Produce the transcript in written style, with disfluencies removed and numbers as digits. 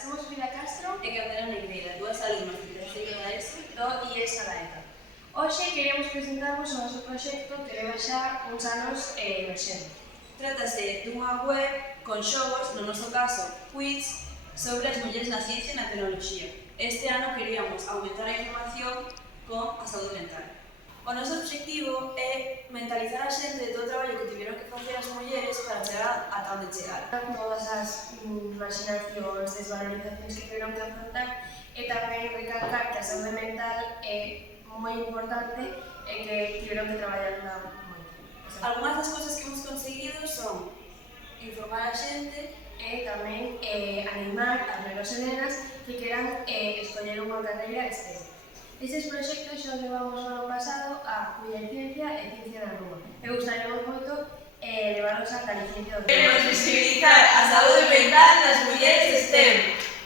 Somos Frida Castro e Candela Negreira, dúas alumnas de terceiro da ESO do IES Salaeta. Hoxe queremos presentarvos o noso proxecto que leva xa uns anos emerxendo. Trátase dunha web con xogos, no noso caso, quiz, sobre as mulleres na ciencia e na tecnoloxía. Este ano queríamos aumentar a información con a saúde mental. O noso obxectivo é mentalizar a xente de todo o traballo que tiveron que facer as mulleres para chegar ata onde chegaron. Todas as imaginacións, desvalorizacións que tiveron que afrontar e tamén recalcar que a saúde mental é moi importante e que tiveron que traballarla moito. Algunhas das cousas que hemos conseguido son informar a xente E tamén animar a nenos e nenas que queran escoller unha carreira STEM. Estes proxectos xa os levamos no ano pasado a Cuidar Ciencia e Ciencia na Rúa. E gustaríamos moito levarlos a Caliciente do Queremos visibilizar a saúde